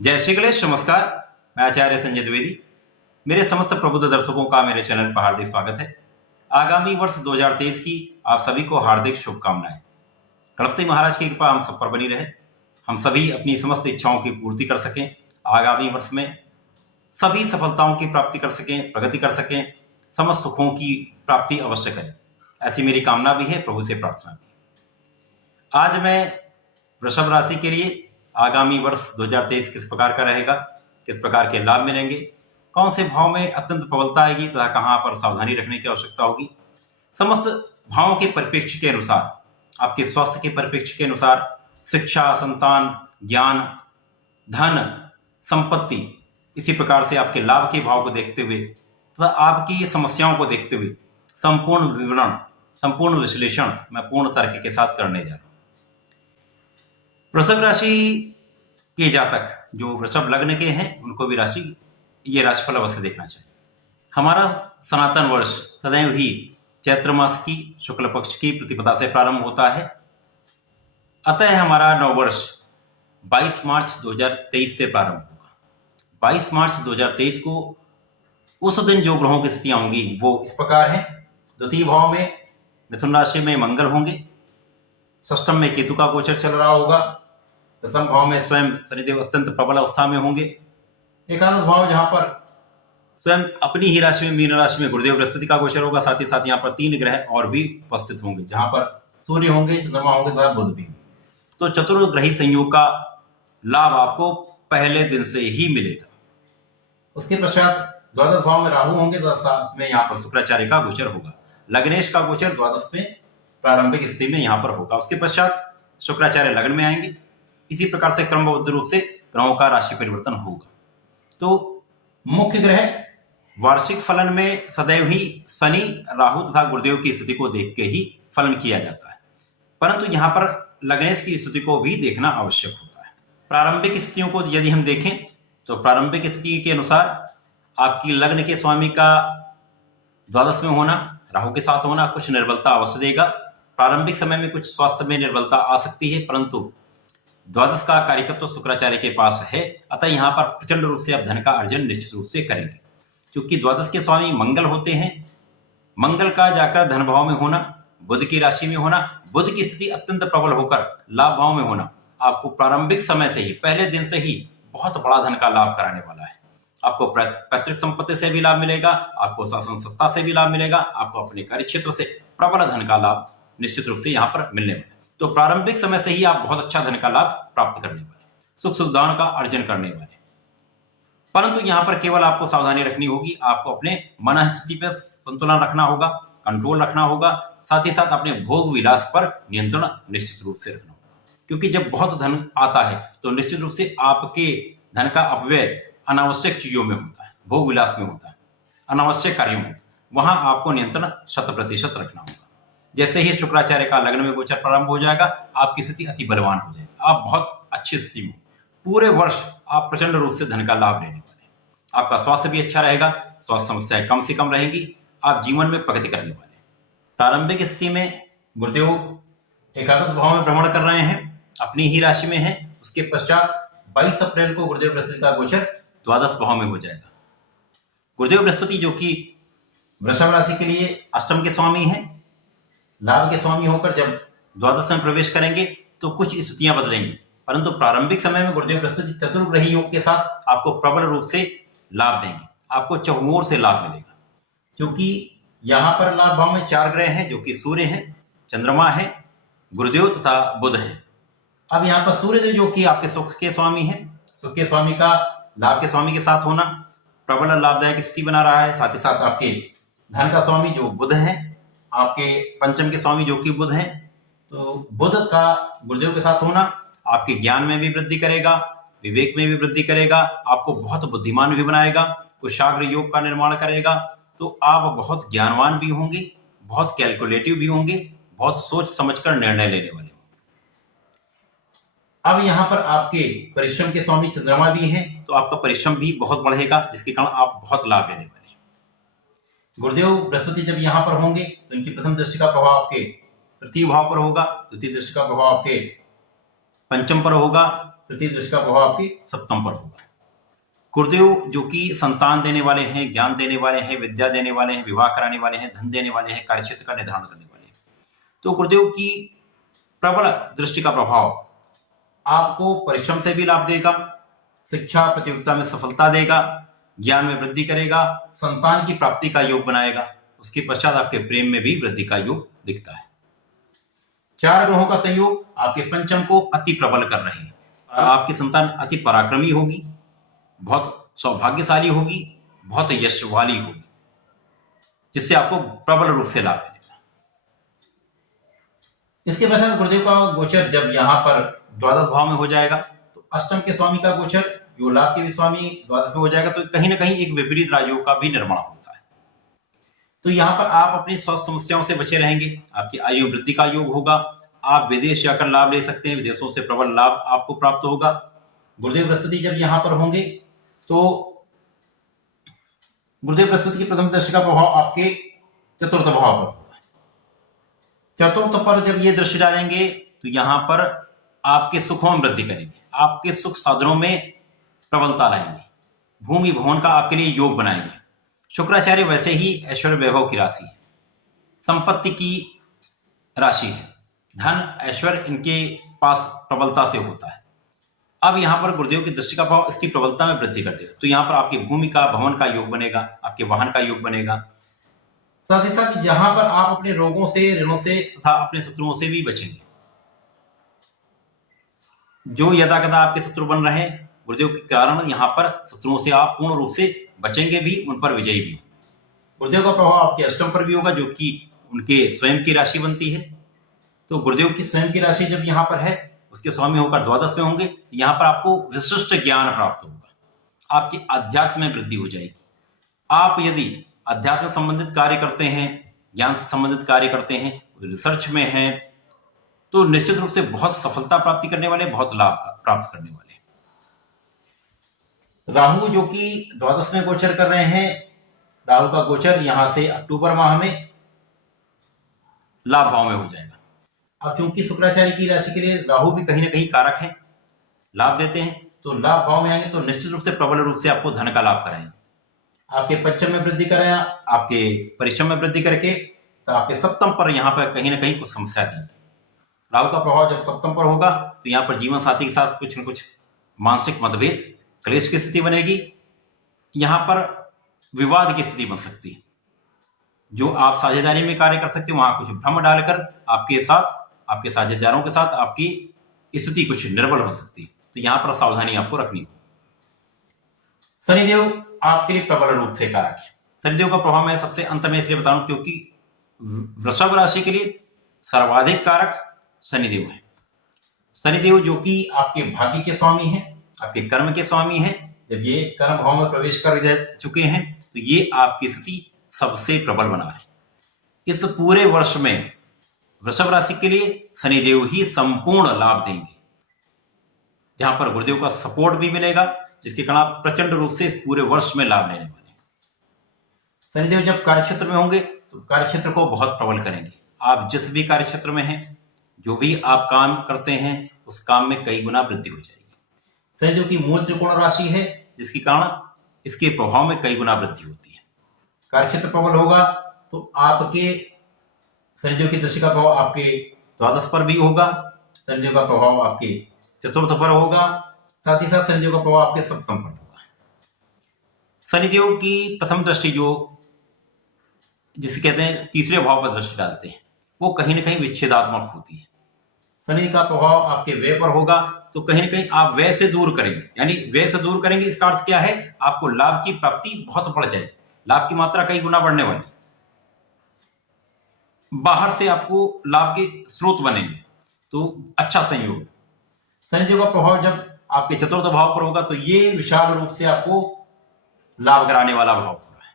जय श्री गणेश। नमस्कार, मैं आचार्य संजय द्विवेदी। मेरे समस्त प्रबुद्ध दर्शकों का मेरे चैनल पर हार्दिक स्वागत है। आगामी वर्ष 2023 की आप सभी को हार्दिक शुभकामनाएं। गणपति महाराज की कृपा हम सब पर बनी रहे, हम सभी अपनी समस्त इच्छाओं की पूर्ति कर सकें, आगामी वर्ष में सभी सफलताओं की प्राप्ति कर सकें, प्रगति कर सकें, समस्त सुखों की प्राप्ति अवश्य करें, ऐसी मेरी कामना भी है, प्रभु से प्रार्थना भी। आज मैं वृषभ राशि के लिए आगामी वर्ष 2023 किस प्रकार का रहेगा, किस प्रकार के लाभ मिलेंगे, कौन से भाव में अत्यंत प्रबलता आएगी तथा कहां पर सावधानी रखने की आवश्यकता होगी, समस्त भावों के परिप्रेक्ष्य के अनुसार, आपके स्वास्थ्य के परिप्रेक्ष्य के अनुसार, शिक्षा, संतान, ज्ञान, धन, संपत्ति, इसी प्रकार से आपके लाभ के भाव को देखते हुए तथा आपकी समस्याओं को देखते हुए संपूर्ण विवरण, संपूर्ण विश्लेषण मैं पूर्ण तर्क के साथ करने जा रहा हूं। वृषभ राशि के जातक जो वृषभ लग्न के हैं उनको भी ये राशिफल अवश्य देखना चाहिए। हमारा सनातन वर्ष सदैव ही चैत्र मास की शुक्ल पक्ष की प्रतिपदा से प्रारंभ होता है। अतः हमारा नववर्ष 22 मार्च 2023 से प्रारंभ होगा। 22 मार्च 2023 को उस दिन जो ग्रहों की स्थितियां होंगी वो इस प्रकार है। द्वितीय भाव में मिथुन राशि में मंगल होंगे, षष्टम में केतु का गोचर चल रहा होगा, दशम भाव में स्वयं शनिदेव अत्यंत प्रबल अवस्था में होंगे, एकादश भाव जहां पर स्वयं अपनी ही राशि में मीन राशि में गुरुदेव बृहस्पति का गोचर होगा, साथ ही साथ यहाँ पर 3 ग्रह और भी उपस्थित होंगे जहां पर सूर्य होंगे, चंद्रमा होंगे तथा बुध भी। तो चतुर्ग्रही संयोग का लाभ आपको पहले दिन से ही मिलेगा। उसके पश्चात द्वादश भाव में राहु होंगे तथा साथ में यहाँ पर शुक्राचार्य का गोचर होगा। लग्नेश का गोचर द्वादश में प्रारंभिक स्थिति में यहाँ पर होगा। उसके पश्चात शुक्राचार्य लग्न में आएंगे। इसी प्रकार से क्रमबद्ध रूप से ग्रहों का राशि परिवर्तन होगा। तो मुख्य ग्रह वार्षिक फलन में सदैव ही शनि, राहु तथा गुरुदेव की स्थिति को देख के ही फलन किया जाता है, परंतु यहाँ पर लग्नेश की स्थिति को भी देखना आवश्यक होता है। प्रारंभिक स्थितियों को यदि हम देखें तो प्रारंभिक स्थिति के अनुसार आपकी लग्न के स्वामी का द्वादश में होना, राहु के साथ होना कुछ निर्बलता अवश्य देगा। प्रारंभिक समय में कुछ स्वास्थ्य में निर्बलता आ सकती है, परंतु द्वादश का कार्यकत्व तो शुक्राचार्य के पास है, अतः यहाँ पर प्रचंड रूप से आप धन का अर्जन निश्चित रूप से करेंगे। क्योंकि द्वादश के स्वामी मंगल होते हैं, मंगल का जाकर धन भाव में होना, बुध की राशि में होना, बुध की स्थिति अत्यंत प्रबल होकर लाभ भाव में होना आपको प्रारंभिक समय से ही, पहले दिन से ही बहुत बड़ा धन का लाभ कराने वाला है। आपको पैतृक संपत्ति से भी लाभ मिलेगा, आपको शासन सत्ता से भी लाभ मिलेगा, आपको अपने कार्य क्षेत्र से प्रबल धन का लाभ निश्चित रूप से यहाँ पर मिलने वाला है। तो प्रारंभिक समय से ही आप बहुत अच्छा धन का लाभ प्राप्त करने वाले, सुख सुविधाओं का अर्जन करने वाले। परंतु यहाँ पर केवल आपको सावधानी रखनी होगी, आपको अपने मन स्थिति पर संतुलन रखना होगा, कंट्रोल रखना होगा, साथ ही साथ अपने भोग विलास पर नियंत्रण निश्चित रूप से रखना होगा। क्योंकि जब बहुत धन आता है तो निश्चित रूप से आपके धन का अपव्यय अनावश्यक चीजों में होता है, भोग विलास में होता है, अनावश्यक कार्यों में, वहां आपको नियंत्रण 100% रखना होगा। जैसे ही शुक्राचार्य का लग्न में गोचर प्रारंभ हो जाएगा, आपकी स्थिति अति बलवान हो जाएगी, आप बहुत अच्छी स्थिति में, पूरे वर्ष आप प्रचंड रूप से धन का लाभ लेने वाले हैं। आपका स्वास्थ्य भी अच्छा रहेगा, स्वास्थ्य समस्याएं कम से कम रहेंगी, आप जीवन में प्रगति करने वाले हैं। प्रारंभिक स्थिति में गुरुदेव एकादश भाव में भ्रमण कर रहे हैं, अपनी ही राशि में है। उसके पश्चात 22 अप्रैल को गुरुदेव बृहस्पति का गोचर द्वादश भाव में हो जाएगा। गुरुदेव बृहस्पति जो कि वृषभ राशि के लिए अष्टम के स्वामी हैं, लाभ के स्वामी होकर जब द्वादश में प्रवेश करेंगे तो कुछ स्थितियां बदलेंगी, परंतु प्रारंभिक समय में गुरुदेव बृहस्पति चतुर्ग्रही योग के साथ आपको प्रबल रूप से लाभ देंगे, आपको चहुओर से लाभ मिलेगा। क्योंकि यहाँ पर लाभ भाव में 4 ग्रह हैं जो कि सूर्य है, चंद्रमा है, गुरुदेव तथा बुध है। अब यहाँ पर सूर्य जो कि आपके सुख के स्वामी है, सुख के स्वामी का लाभ के स्वामी के साथ होना प्रबल लाभदायक स्थिति बना रहा है। साथ ही साथ आपके धन का स्वामी जो बुध है, आपके पंचम के स्वामी जो कि बुध हैं, तो बुध का गुरुदेव के साथ होना आपके ज्ञान में भी वृद्धि करेगा, विवेक में भी वृद्धि करेगा, आपको बहुत बुद्धिमान भी बनाएगा, कुशाग्र योग का निर्माण करेगा। तो आप बहुत ज्ञानवान भी होंगे, बहुत कैलकुलेटिव भी होंगे, बहुत सोच समझकर निर्णय लेने वाले होंगे। अब यहाँ पर आपके परिश्रम के स्वामी चंद्रमा भी हैं, तो आपका परिश्रम भी बहुत बढ़ेगा, जिसके कारण आप बहुत लाभ लेने वाले हैं। गुरुदेव बृहस्पति जब यहाँ पर होंगे तो इनकी प्रथम दृष्टि का प्रभाव आपके तृतीय भाव पर होगा, द्वितीय दृष्टि का प्रभाव आपके पंचम पर होगा, तृतीय दृष्टि का प्रभाव आपके सप्तम पर होगा। गुरुदेव जो कि संतान देने वाले हैं, ज्ञान देने वाले हैं, विद्या देने वाले हैं, विवाह कराने वाले हैं, धन देने वाले हैं, कार्यक्षेत्र का निर्धारण करने वाले हैं। तो गुरुदेव की प्रबल दृष्टि का प्रभाव आपको परिश्रम से भी लाभ देगा, शिक्षा प्रतियोगिता में सफलता देगा, ज्ञान में वृद्धि करेगा, संतान की प्राप्ति का योग बनाएगा, उसके पश्चात आपके प्रेम में भी वृद्धि का योग दिखता है। 4 ग्रहों का संयोग आपके पंचम को अति प्रबल कर रहे हैं। आपकी संतान अति पराक्रमी होगी, बहुत सौभाग्यशाली होगी, बहुत यशवाली होगी, जिससे आपको प्रबल रूप से लाभ मिलेगा। इसके पश्चात गुरुदेव का गोचर जब यहाँ पर द्वादश भाव में हो जाएगा तो अष्टम के स्वामी का गोचर जो लाभ के भी स्वामी द्वादश में हो जाएगा, तो कहीं ना कहीं एक विपरीत राजयोग का भी निर्माण होता है। तो यहाँ पर आप अपनी स्वास्थ्य समस्याओं से बचे रहेंगे, आपकी आयु वृद्धि का योग होगा, आप विदेश जाकर लाभ ले सकते हैं, विदेशों से प्रबल लाभ आपको प्राप्त होगा। गुरुदेव बृहस्पति जब यहाँ पर होंगे तो गुरुदेव बृहस्पति की प्रथम दृष्टि का प्रभाव आपके चतुर्थ भाव पर होगा। चतुर्थ पर जब ये दृष्टि डालेंगे तो यहाँ पर आपके सुखों में वृद्धि करेंगे, आपके सुख साधनों में प्रबलता लाएंगे, भूमि भवन का आपके लिए योग बनाएंगे। शुक्राचार्य वैसे ही ऐश्वर्य वैभव की राशि है, संपत्ति की राशि है, धन ऐश्वर्य इनके पास प्रबलता से होता है। अब यहाँ पर गुरुदेव की दृष्टि का भाव इसकी प्रबलता में वृद्धि कर देगा, तो यहाँ पर आपकी भूमि का भवन का योग बनेगा, आपके वाहन का योग बनेगा। साथ ही साथ जहां पर आप अपने रोगों से, ऋणों से तथा अपने शत्रुओं से भी बचेंगे। जो यदा कदा आपके शत्रु बन रहे हैं, गुरुदेव के कारण यहाँ पर शत्रुओं से आप पूर्ण रूप से बचेंगे भी, उन पर विजयी भी। गुरुदेव का प्रभाव आपके अष्टम पर भी होगा, जो कि उनके स्वयं की राशि बनती है। तो गुरुदेव की स्वयं की राशि जब यहाँ पर है, उसके स्वामी होकर द्वादश में होंगे, तो यहाँ पर आपको विशिष्ट ज्ञान प्राप्त होगा, आपकी अध्यात्म में वृद्धि हो जाएगी। आप यदि अध्यात्म संबंधित कार्य करते हैं, ज्ञान से संबंधित कार्य करते हैं, रिसर्च में हैं, तो निश्चित रूप से बहुत सफलता प्राप्ति करने वाले, बहुत लाभ प्राप्त करने वाले। राहु जो कि द्वादश में गोचर कर रहे हैं, राहु का गोचर यहां से अक्टूबर माह में लाभ भाव में हो जाएगा। अब चूंकि शुक्राचार्य की राशि के लिए राहु भी कहीं ना कहीं कारक है, लाभ देते हैं, तो लाभ भाव में आएंगे तो निश्चित रूप से प्रबल रूप से आपको धन का लाभ कराएंगे। आपके पंचम में वृद्धि कराया, आपके परिश्रम में वृद्धि करके, तो आपके सप्तम पर यहाँ पर कहीं ना कहीं कुछ समस्या दी। राहु का प्रभाव जब सप्तम पर होगा तो यहाँ पर जीवन साथी के साथ कुछ न कुछ मानसिक मतभेद, क्लेश की स्थिति बनेगी, यहाँ पर विवाद की स्थिति बन सकती है। जो आप साझेदारी में कार्य कर सकते हैं, वहां कुछ भ्रम डालकर आपके साथ, आपके साझेदारों के साथ आपकी स्थिति कुछ निर्बल हो सकती है, तो यहां पर सावधानी आपको रखनी होगी। शनिदेव आपके लिए प्रबल रूप से कारक है। शनिदेव का प्रभाव मैं सबसे अंत में इसलिए बता रहा हूं क्योंकि वृषभ राशि के लिए सर्वाधिक कारक शनिदेव है। शनिदेव जो कि आपके भाग्य के स्वामी हैं, आपके कर्म के स्वामी हैं, जब ये कर्म भाव में प्रवेश कर चुके हैं तो ये आपकी स्थिति सबसे प्रबल बना है। इस पूरे वर्ष में वृषभ राशि के लिए शनिदेव ही संपूर्ण लाभ देंगे, जहां पर गुरुदेव का सपोर्ट भी मिलेगा, जिसके कारण आप प्रचंड रूप से इस पूरे वर्ष में लाभ लेने वाले हैं। शनिदेव जब कार्यक्षेत्र में होंगे तो कार्यक्षेत्र को बहुत प्रबल करेंगे। आप जिस भी कार्यक्षेत्र में हैं, जो भी आप काम करते हैं, उस काम में कई गुना वृद्धि हो जाएगी। शनिदेव की मूल त्रिकोण राशि है, जिसके कारण इसके प्रभाव में कई गुना वृद्धि होती है। कार्यक्षेत्र प्रबल होगा तो आपके शनिदेव की दृष्टि का प्रभाव आपके द्वादश पर भी होगा, शनिदेव का प्रभाव आपके चतुर्थ पर होगा, साथ ही साथ शनिदेव का प्रभाव आपके सप्तम पर होगा। शनिदेव की प्रथम दृष्टि जो जिसे कहते हैं तीसरे भाव पर दृष्टि डालते हैं, वो कहीं ना कहीं विच्छेदात्मक होती है। शनि का प्रभाव आपके व्यय पर होगा तो कहीं ना कहीं आप व्यय से दूर करेंगे, यानी व्यय से दूर करेंगे, इसका अर्थ क्या है, आपको लाभ की प्राप्ति बहुत बढ़ जाएगी, लाभ की मात्रा कई गुना बढ़ने वाली, बाहर से आपको लाभ के स्रोत बनेंगे, तो अच्छा संयोग। शनिदेव का प्रभाव जब आपके चतुर्थ भाव पर होगा तो ये विशाल रूप से आपको लाभ कराने वाला भाव हो रहा है।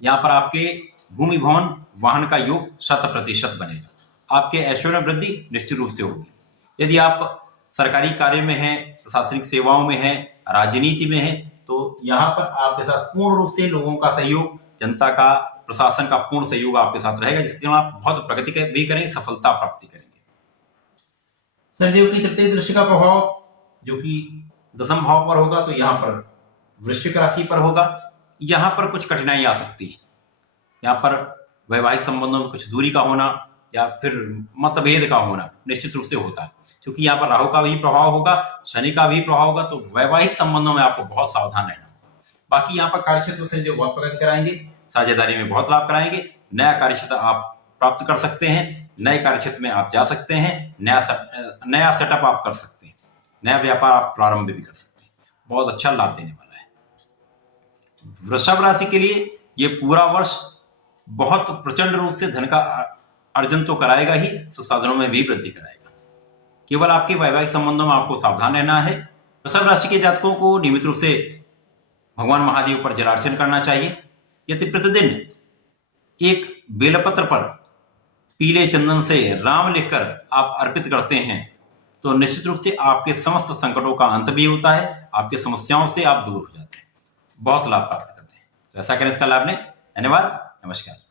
यहाँ पर आपके भूमि भवन वाहन का योग 100% बनेगा, आपके ऐश्वर्य वृद्धि निश्चित रूप से होगी। यदि आप सरकारी कार्य में हैं, प्रशासनिक सेवाओं में हैं, राजनीति में हैं, तो यहाँ पर आपके साथ पूर्ण रूप से लोगों का सहयोग, जनता का, प्रशासन का पूर्ण सहयोग आपके साथ रहेगा, जिसके कारण आप बहुत प्रगति भी करेंगे, सफलता प्राप्ति करेंगे। शनिदेव की तृतीय दृष्टि का प्रभाव जो कि 10वें भाव पर होगा, तो यहाँ पर वृश्चिक राशि पर होगा। यहाँ पर कुछ कठिनाई आ सकती है। यहाँ पर वैवाहिक संबंधों में कुछ दूरी का होना या फिर मतभेद का होना निश्चित रूप से होता है, क्योंकि यहाँ पर राहु का भी प्रभाव होगा, शनि का भी प्रभाव होगा, तो वैवाहिक संबंधों में आपको बहुत सावधान रहना होगा। बाकी यहाँ पर कार्यक्षेत्र से जो बहुत प्रगति कराएंगे, साझेदारी में बहुत लाभ कराएंगे, नया कार्यक्षेत्र आप प्राप्त कर सकते हैं, नए कार्यक्षेत्र में आप जा सकते हैं, नया सेटअप आप कर सकते हैं, नया व्यापार आप प्रारंभ भी कर सकते हैं। बहुत अच्छा लाभ देने वाला है। वृषभ राशि के लिए ये पूरा वर्ष बहुत प्रचंड रूप से धन का अर्जन तो कराएगा ही, सुख साधनों में भी वृद्धि कराएगा। केवल आपके वैवाहिक संबंधों में आपको सावधान रहना है। वृषभ राशि के जातकों को नियमित रूप से भगवान महादेव पर जलार्चन करना चाहिए। यदि प्रतिदिन एक बेलपत्र पर पीले चंदन से राम लिखकर आप अर्पित करते हैं तो निश्चित रूप से आपके समस्त संकटों का अंत भी होता है, आपकी समस्याओं से आप दूर हो जाते हैं, बहुत लाभ प्राप्त करते हैं। तो ऐसा करें, इसका लाभ लें। धन्यवाद, नमस्कार।